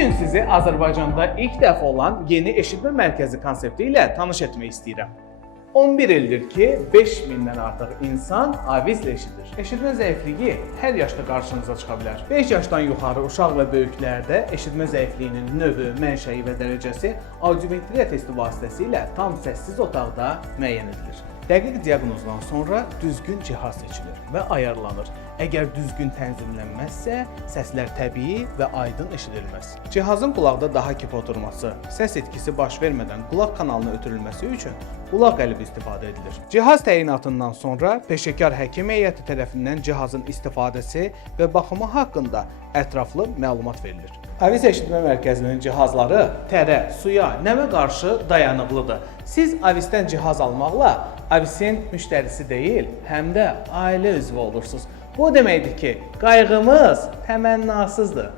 Bugün sizi Azərbaycanda ilk dəfə olan yeni eşitmə mərkəzi konsepti ilə tanış etmək istəyirəm. 11 ildir ki, 5000-dən artıq insan avizlə eşidir. Eşitmə zəifliyi hər yaşda qarşınıza çıxa bilər. 5 yaşdan yuxarı uşaq və böyüklərdə eşitmə zəifliyinin növü, mənşəyi və dərəcəsi audiometriya testi vasitəsilə tam səssiz otaqda müəyyən edilir. Dəqiq diaqnozdan sonra düzgün cihaz seçilir və ayarlanır. Əgər düzgün tənzimlənməzsə, səslər təbii və aydın eşidilməz. Cihazın qulaqda daha kip oturması, səs etkisi baş vermədən qulaq kanalına ötürülməsi üçün qulaq qəlbi istifadə edilir. Cihaz təyinatından sonra peşəkar həkim heyəti tərəfindən cihazın istifadəsi və baxımı haqqında ətraflı məlumat verilir. Aviz eşitmə mərkəzinin cihazları tərə, suya, nəmə qarşı dayanıqlıdır. Siz avizdən cihaz almaqla avizin müştərisi deyil, həm də ailə üzvü olursunuz. Bu deməkdir ki, qayğımız təmənnasızdır.